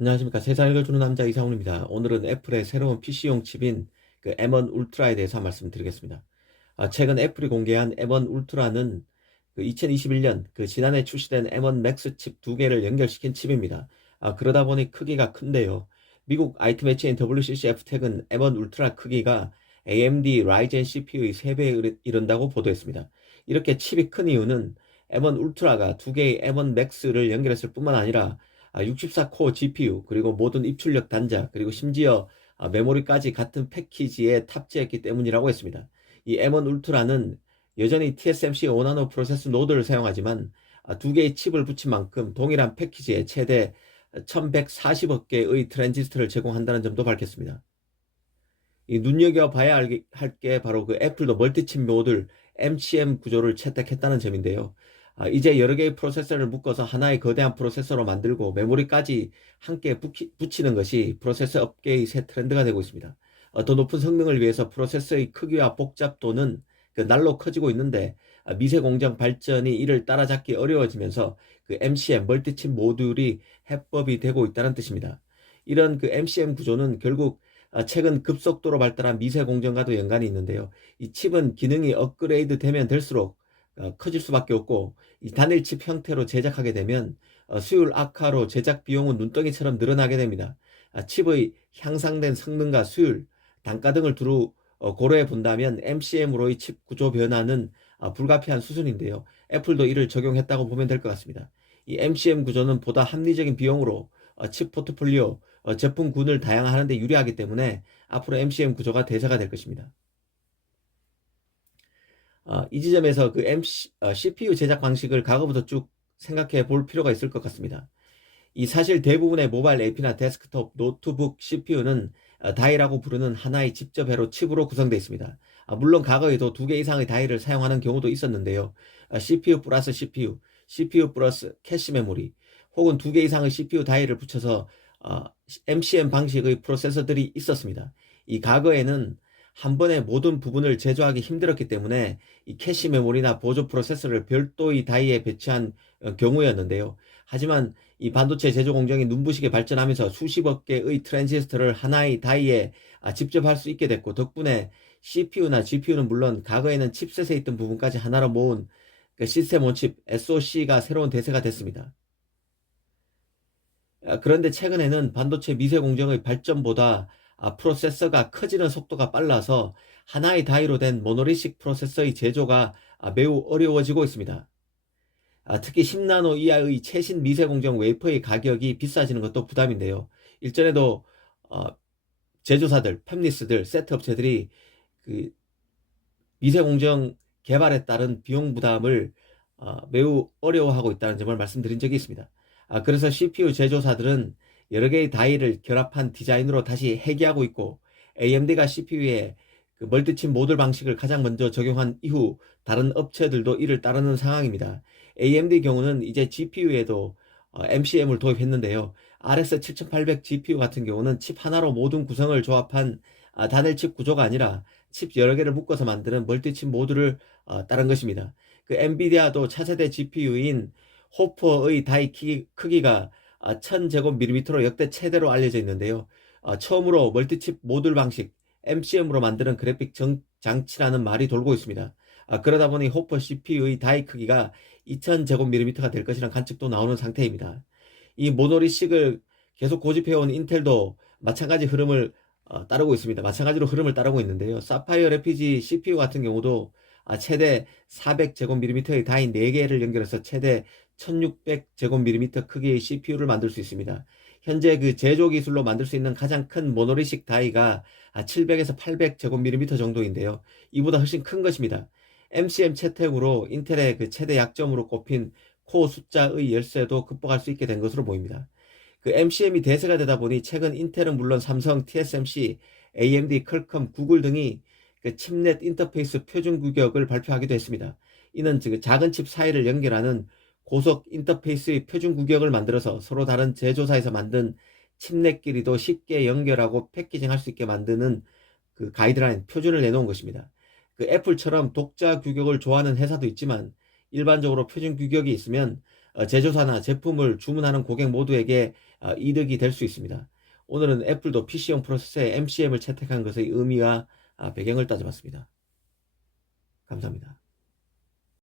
안녕하십니까. 세상 읽어주는 남자 이상훈입니다. 오늘은 애플의 새로운 PC용 칩인 그 M1 울트라에 대해서 말씀드리겠습니다. 최근 애플이 공개한 M1 울트라는 그 2021년 지난해 출시된 M1 맥스 칩 두 개를 연결시킨 칩입니다. 그러다 보니 크기가 큰데요. 미국 IT 매체인 WCCF 텍은 M1 울트라 크기가 AMD 라이젠 CPU의 3배에 이른다고 보도했습니다. 이렇게 칩이 큰 이유는 M1 울트라가 두 개의 M1 맥스를 연결했을 뿐만 아니라 64코어 GPU 그리고 모든 입출력 단자 그리고 심지어 메모리까지 같은 패키지에 탑재했기 때문이라고 했습니다. 이 M1 울트라는 여전히 TSMC 5나노 프로세스 노드를 사용하지만 두 개의 칩을 붙인 만큼 동일한 패키지에 최대 1140억 개의 트랜지스터를 제공한다는 점도 밝혔습니다. 이 눈여겨봐야 할 게 바로 그 애플도 멀티칩 모듈 MCM 구조를 채택했다는 점인데요. 이제 여러 개의 프로세서를 묶어서 하나의 거대한 프로세서로 만들고 메모리까지 함께 붙이는 것이 프로세서 업계의 새 트렌드가 되고 있습니다. 더 높은 성능을 위해서 프로세서의 크기와 복잡도는 날로 커지고 있는데 미세 공정 발전이 이를 따라잡기 어려워지면서 그 MCM 멀티칩 모듈이 해법이 되고 있다는 뜻입니다. 이런 그 MCM 구조는 결국 최근 급속도로 발달한 미세 공정과도 연관이 있는데요. 이 칩은 기능이 업그레이드 되면 될수록 커질 수밖에 없고, 이 단일 칩 형태로 제작하게 되면 수율 악화로 제작 비용은 눈덩이처럼 늘어나게 됩니다. 칩의 향상된 성능과 수율, 단가 등을 두루 고려해 본다면 MCM으로의 칩 구조 변화는 불가피한 수준인데요. 애플도 이를 적용했다고 보면 될 것 같습니다. 이 MCM 구조는 보다 합리적인 비용으로 칩 포트폴리오, 제품군을 다양화하는 데 유리하기 때문에 앞으로 MCM 구조가 대세가 될 것입니다. 이 지점에서 CPU 제작 방식을 과거부터 쭉 생각해 볼 필요가 있을 것 같습니다. 이 사실 대부분의 모바일 앱이나 데스크톱, 노트북 CPU는 다이라고 부르는 하나의 집접회로 칩으로 구성되어 있습니다. 물론 과거에도 두 개 이상의 다이를 사용하는 경우도 있었는데요. CPU 플러스 CPU, CPU 플러스 캐시 메모리, 혹은 두 개 이상의 CPU 다이를 붙여서 MCM 방식의 프로세서들이 있었습니다. 이 과거에는 한 번에 모든 부분을 제조하기 힘들었기 때문에 이 캐시 메모리나 보조 프로세서를 별도의 다이에 배치한 경우였는데요. 하지만 이 반도체 제조 공정이 눈부시게 발전하면서 수십억 개의 트랜지스터를 하나의 다이에 직접 할 수 있게 됐고, 덕분에 CPU나 GPU는 물론 과거에는 칩셋에 있던 부분까지 하나로 모은 그 시스템 온 칩 SoC가 새로운 대세가 됐습니다. 그런데 최근에는 반도체 미세 공정의 발전보다 프로세서가 커지는 속도가 빨라서 하나의 다이로 된 모노리식 프로세서의 제조가 매우 어려워지고 있습니다. 특히 10나노 이하의 최신 미세 공정 웨이퍼의 가격이 비싸지는 것도 부담인데요. 일전에도 어, 제조사들, 팹리스들, 세트업체들이 그 미세 공정 개발에 따른 비용 부담을 매우 어려워하고 있다는 점을 말씀드린 적이 있습니다. 그래서 CPU 제조사들은 여러 개의 다이를 결합한 디자인으로 다시 해기하고 있고, AMD가 CPU에 그 멀티칩 모듈 방식을 가장 먼저 적용한 이후 다른 업체들도 이를 따르는 상황입니다. AMD 경우는 이제 GPU에도 MCM을 도입했는데요. RX 7800 GPU 같은 경우는 칩 하나로 모든 구성을 조합한 단일 칩 구조가 아니라 칩 여러 개를 묶어서 만드는 멀티칩 모듈을 따른 것입니다. 그 엔비디아도 차세대 GPU인 호퍼의 다이 크기가 1000제곱밀리미터로 역대 최대로 알려져 있는데요. 처음으로 멀티칩 모듈 방식 MCM으로 만드는 그래픽 장치라는 말이 돌고 있습니다. 그러다 보니 호퍼 CPU의 다이 크기가 2000제곱밀리미터가 될 것이라는 관측도 나오는 상태입니다. 이 모노리식을 계속 고집해온 인텔도 마찬가지 흐름을 따르고 있습니다. 마찬가지로 흐름을 따르고 있는데요. 사파이어 레피지 CPU 같은 경우도 최대 400제곱밀리미터의 다이 4개를 연결해서 최대 1600제곱밀리미터 크기의 CPU를 만들 수 있습니다. 현재 그 제조 기술로 만들 수 있는 가장 큰 모노리식 다이가 700에서 800제곱밀리미터 정도인데요. 이보다 훨씬 큰 것입니다. MCM 채택으로 인텔의 그 최대 약점으로 꼽힌 코어 숫자의 열쇠도 극복할 수 있게 된 것으로 보입니다. 그 MCM이 대세가 되다 보니 최근 인텔은 물론 삼성, TSMC, AMD, 퀄컴, 구글 등이 그 칩넷 인터페이스 표준 규격을 발표하기도 했습니다. 이는 지금 작은 칩 사이를 연결하는 고속 인터페이스의 표준 규격을 만들어서 서로 다른 제조사에서 만든 칩넷끼리도 쉽게 연결하고 패키징할 수 있게 만드는 그 가이드라인, 표준을 내놓은 것입니다. 그 애플처럼 독자 규격을 좋아하는 회사도 있지만 일반적으로 표준 규격이 있으면 제조사나 제품을 주문하는 고객 모두에게 이득이 될 수 있습니다. 오늘은 애플도 PC용 프로세서에 MCM을 채택한 것의 의미와 배경을 따져봤습니다. 감사합니다.